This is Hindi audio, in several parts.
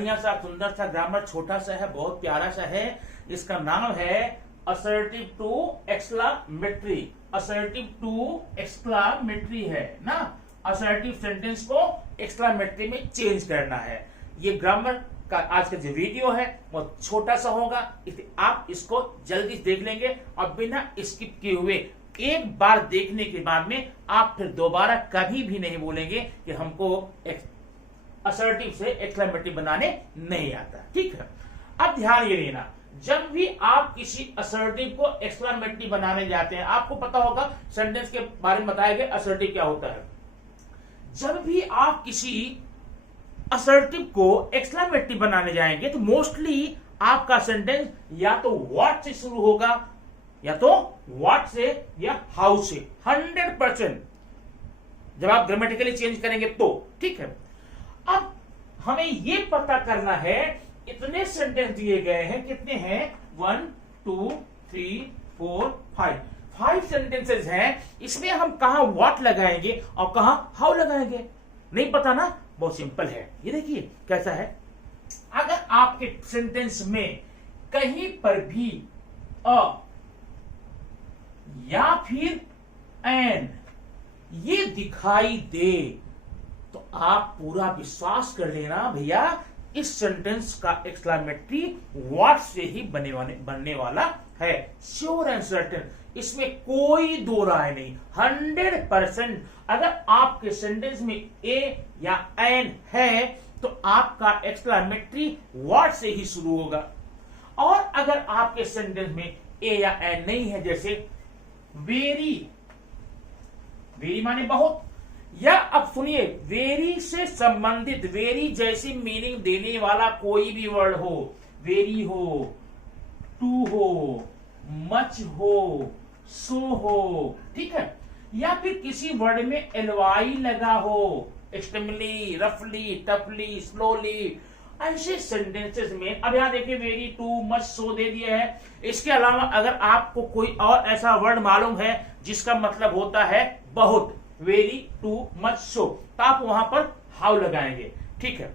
बढ़िया सा सुंदर सा ग्रामर, छोटा सा है, बहुत प्यारा सा है। इसका नाम है assertive to exclamatory. Assertive to exclamatory है ना, असर्टिव सेंटेंस को एक्सक्लामेटरी में चेंज करना है। ये ग्रामर का आज का जो वीडियो है वो छोटा सा होगा, इसलिए आप इसको जल्दी से देख लेंगे और बिना स्किप किए हुए एक बार देखने के बाद में आप फिर दोबारा कभी भी नहीं बोलेंगे कि हमको असर्टिव से एक्सक्लेमेटरी बनाने नहीं आता। ठीक है, अब ध्यान ये लेना, जब भी आप किसी असर्टिव को एक्सक्लेमेटरी बनाने जाते हैं, आपको पता होगा सेंटेंस के बारे में बताया गया असर्टिव क्या होता है। जब भी आप किसी असर्टिव को एक्सक्लेमेटरी बनाने जाएंगे तो मोस्टली आपका सेंटेंस या तो व्हाट से शुरू होगा, या तो व्हाट से या हाउ से, 100% जब आप ग्रामेटिकली चेंज करेंगे तो। ठीक है, अब हमें यह पता करना है, इतने सेंटेंस दिए गए हैं, कितने हैं, 1 2 3 4 5 सेंटेंसेस हैं। इसमें हम कहां व्हाट लगाएंगे और कहां हाउ लगाएंगे, नहीं पता ना। बहुत सिंपल है, ये देखिए कैसा है। अगर आपके सेंटेंस में कहीं पर भी अ या फिर एन ये दिखाई दे तो आप पूरा विश्वास कर लेना भैया इस सेंटेंस का एक्सक्लेमेटरी व्हाट से ही बनने वाला है, श्योर एंड सर्टेन, इसमें कोई दो राय नहीं, 100%। अगर आपके सेंटेंस में ए या एन है तो आपका एक्सक्लेमेटरी व्हाट से ही शुरू होगा, और अगर आपके सेंटेंस में ए या एन नहीं है, जैसे वेरी, वेरी माने बहुत, या अब सुनिए वेरी से संबंधित, वेरी जैसी मीनिंग देने वाला कोई भी वर्ड हो, वेरी हो, टू हो, मच हो, सो हो, ठीक है, या फिर किसी वर्ड में एलवाई लगा हो, एक्सट्रीमली, रफली, टफली, स्लोली, ऐसे सेंटेंसेस में। अब यहां देखिए वेरी, टू, मच, सो दे दिया है। इसके अलावा अगर आपको कोई और ऐसा वर्ड मालूम है जिसका मतलब होता है बहुत, वेरी, टू, मच, सो, तो आप वहां पर हाउ लगाएंगे। ठीक है,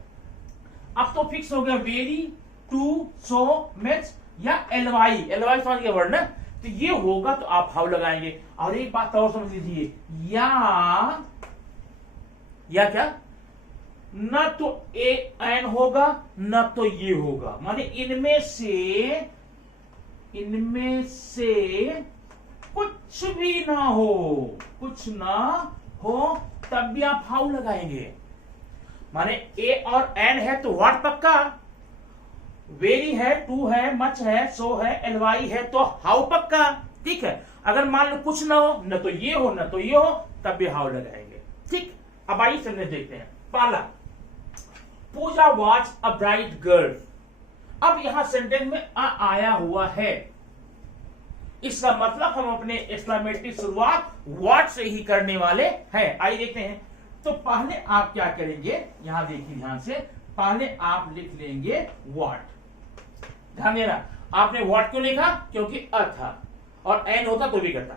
अब तो फिक्स हो गया वेरी, टू, सो, मच या एलवाई, एलवाई समझ गया वर्ड ना, तो ये होगा तो आप हाउ लगाएंगे। और एक बात और समझ लीजिए, या क्या, न तो ए एन होगा न तो ये होगा, माने इनमें से कुछ भी ना हो, कुछ ना हो, तब भी आप हाउ लगाएंगे। माने ए और एन है तो व्हाट पक्का, वेरी है, टू है, मच है, सो है, एलवाई है तो हाउ पक्का। ठीक है, अगर मान लो कुछ ना हो, न तो ये हो न तो ये हो, तब भी हाउ लगाएंगे। ठीक, अब आइए सेंटेंस देखते हैं। पहला, पूजा वॉज अ ब्राइट गर्ल। अब यहां सेंटेंस में आया हुआ है, इसका मतलब हम अपने एक्सक्लेमेटरी शुरुआत व्हाट से ही करने वाले हैं। आइए देखते हैं। तो पहले आप क्या करेंगे, यहां देखिए ध्यान से, पहले आप लिख लेंगे व्हाट। ध्यान देना, आपने व्हाट क्यों लिखा, क्योंकि अ था और एन होता तो भी करता।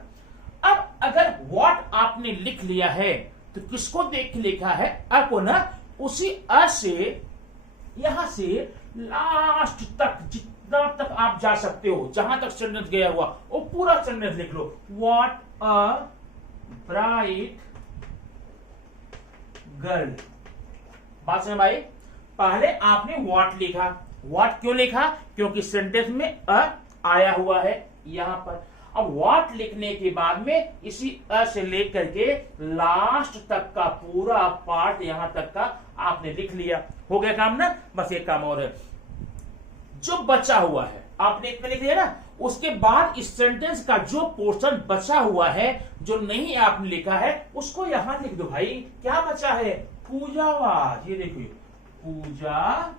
अब अगर व्हाट आपने लिख लिया है तो किसको देख के लिखा है, अ को ना, उसी अ से यहां से लास्ट तक जितना तक आप जा सकते हो, जहां तक सेंटेंस गया हुआ वो पूरा सेंटेंस लिख लो। What a bright girl. बात समझ आई? पहले आपने व्हाट लिखा, व्हाट क्यों लिखा, क्योंकि सेंटेंस में अ आया हुआ है यहां पर। अब व्हाट लिखने के बाद में इसी अ से लेकर के लास्ट तक का पूरा पार्ट यहां तक का आपने लिख लिया, हो गया काम ना। बस एक काम और है, जो बचा हुआ है आपने इतना लिख लिया ना, उसके बाद इस सेंटेंस का जो पोर्शन बचा हुआ है, जो नहीं आपने लिखा है, उसको यहां लिख दो भाई। क्या बचा है, पूजावाज, ये देखो पूजा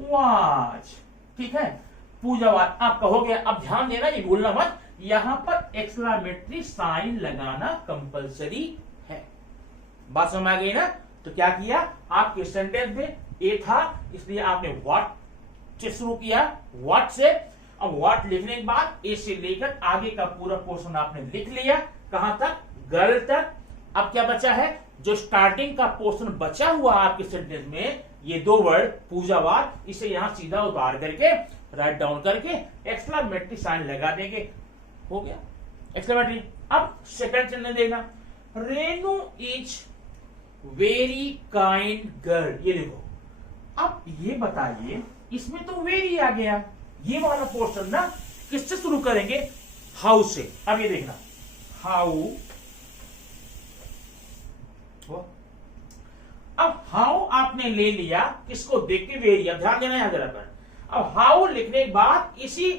वाज, ठीक है, पूजावाज आप कहोगे। अब ध्यान देना, ये भूलना मत, यहां पर एक्सक्लेमेटरी साइन लगाना कंपलसरी है। बात समझ आ गई ना। तो क्या किया, आपके सेंटेंस में ए था इसलिए आपने व्हाट से शुरू किया, व्हाट से। अब व्हाट लिखने के बाद ए से लेकर आगे का पूरा पोर्शन आपने लिख लिया, कहां तक, गर्ल तक। अब क्या बचा है, जो स्टार्टिंग का पोर्शन बचा हुआ आपके सेंटेंस में, ये दो वर्ड पूजावाद, इसे यहां सीधा उतार करके राइट डाउन करके एक्सक्लेमेटरी साइन लगा देंगे, हो गया एक्सक्लेमेटरी। अब सेकंड सेंटेंस देखना, Renu is very kind girl. ये देखो, अब ये बताइए, इसमें तो वेरी आ गया, ये वाला पोर्शन ना किससे शुरू करेंगे, हाउ से। अब ये देखना, हाउ, अब हाउ आपने ले लिया, किसको देख के वेरी, अब ध्यान देना है जरा पर। अब हाउ लिखने के बाद इसी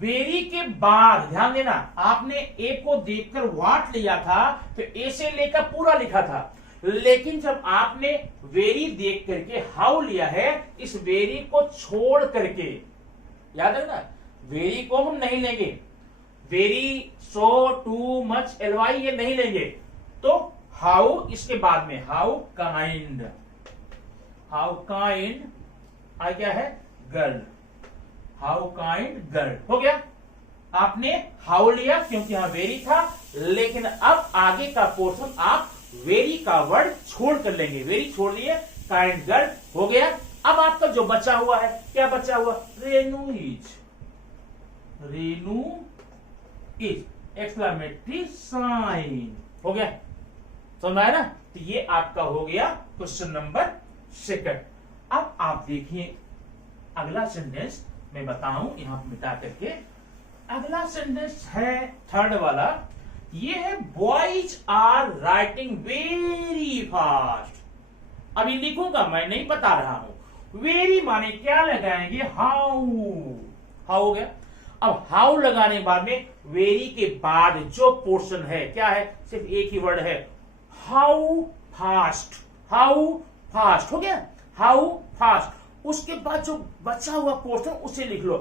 वेरी के बाद ध्यान देना, आपने ए को देखकर व्हाट लिया था, तो ए से लेकर पूरा लिखा था, लेकिन जब आपने वेरी देख करके हाउ लिया है, इस वेरी को छोड़ करके, याद रखना वेरी को हम नहीं लेंगे, वेरी, सो, टू, मच, एलवाई ये नहीं लेंगे, तो हाउ इसके बाद में हाउ काइंड, हाउ काइंड आ क्या है, गर्ल, हाउ काइंड गर्ल, हो गया। आपने हाउ लिया क्योंकि यहां वेरी था, लेकिन अब आगे का पोर्शन आप वेरी का वर्ड छोड़ कर लेंगे, वेरी छोड़ लिए, काइंड गर्ल हो गया। अब आपका जो बचा हुआ है, क्या बचा हुआ, रेनू इज, रेनू इज एक्सक्लेमेटरी साइन, हो गया, समझ आया ना। तो ये आपका हो गया क्वेश्चन नंबर सेकंड। अब आप देखिए अगला सेंटेंस मैं बताऊं यहां पर मिटा करके, अगला सेंटेंस है थर्ड वाला, ये है boys are writing very fast. अभी लिखूंगा मैं, नहीं बता रहा हूं, वेरी माने क्या लगाएंगे, हाउ, हाउ हो गया। अब हाउ लगाने के बाद में वेरी के बाद जो पोर्शन है क्या है, सिर्फ एक ही वर्ड है, हाउ फास्ट, हाउ फास्ट हो गया, हाउ फास्ट। उसके बाद जो बचा हुआ पोर्शन उसे लिख लो,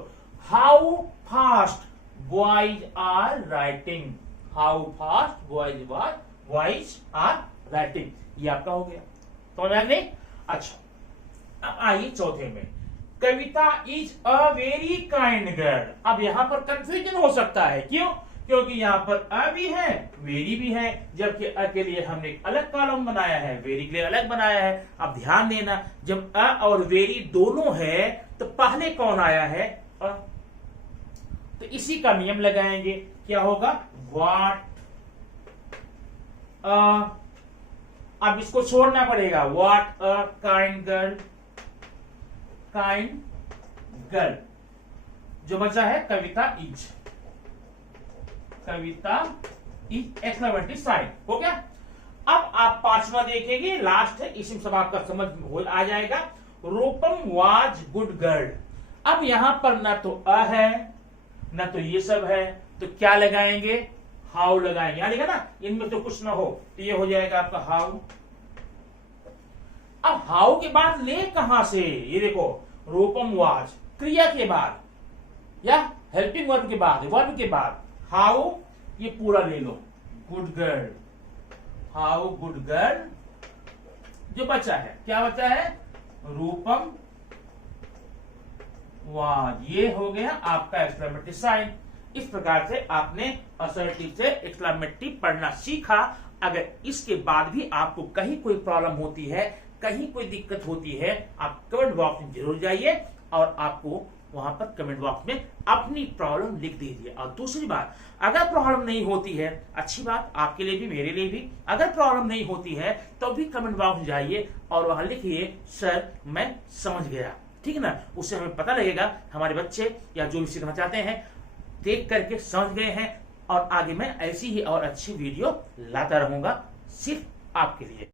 how fast boys are writing, how fast boys are writing, ये आपका हो गया, समझ आ नहीं। अच्छा आइए चौथे में, Kavita is a very kind girl. अब यहां पर कंफ्यूजन हो सकता है, क्यों, क्योंकि यहां पर अ भी है, वेरी भी है, जबकि अ के लिए हमने एक अलग कॉलम बनाया है, वेरी के लिए अलग बनाया है। अब ध्यान देना, जब अ और वेरी दोनों है तो पहले कौन आया है, अ, तो इसी का नियम लगाएंगे, क्या होगा, व्हाट अब इसको छोड़ना पड़ेगा, what a kind girl, kind girl. जो बचा है Kavita is, Kavita is exclamatory sign, हो गया। अब आप पांचवा देखेंगे, लास्ट है, इसी में सब आपका समझ आ जाएगा, रूपम वाज गुड गर्ल। अब यहां पर ना तो अ है ना तो ये सब है, तो क्या लगाएंगे, हाउ लगाएंगे, यहां लिखा ना, इनमें तो कुछ ना हो, तो ये हो जाएगा आपका हाउ। अब हाउ के बाद ले कहां से, ये देखो, रूपम वाज क्रिया के बाद या हेल्पिंग वर्ब के बाद, वर्ब के बाद हाउ, ये पूरा ले लो, good girl, how good girl. जो बचा है, क्या बचा है, रूपम वाज, ये हो गया आपका एक्सक्लेमेटरी साइन। इस प्रकार से आपने असर्टिव से एक्सक्लेमेटरी पढ़ना सीखा। अगर इसके बाद भी आपको कहीं कोई प्रॉब्लम होती है, कहीं कोई दिक्कत होती है, आप कमेंट बॉक्स में जरूर जाइए और आपको वहां पर कमेंट बॉक्स में अपनी प्रॉब्लम लिख दीजिए। और दूसरी बात, अगर प्रॉब्लम नहीं होती है, अच्छी बात आपके लिए भी मेरे लिए भी, अगर प्रॉब्लम नहीं होती है तो भी कमेंट बॉक्स में जाइए और वहां लिखिए सर मैं समझ गया, ठीक है ना। उससे हमें पता लगेगा हमारे बच्चे या जो भी सीखना चाहते हैं देख करके समझ गए हैं, और आगे मैं ऐसी ही और अच्छी वीडियो लाता रहूंगा सिर्फ आपके लिए।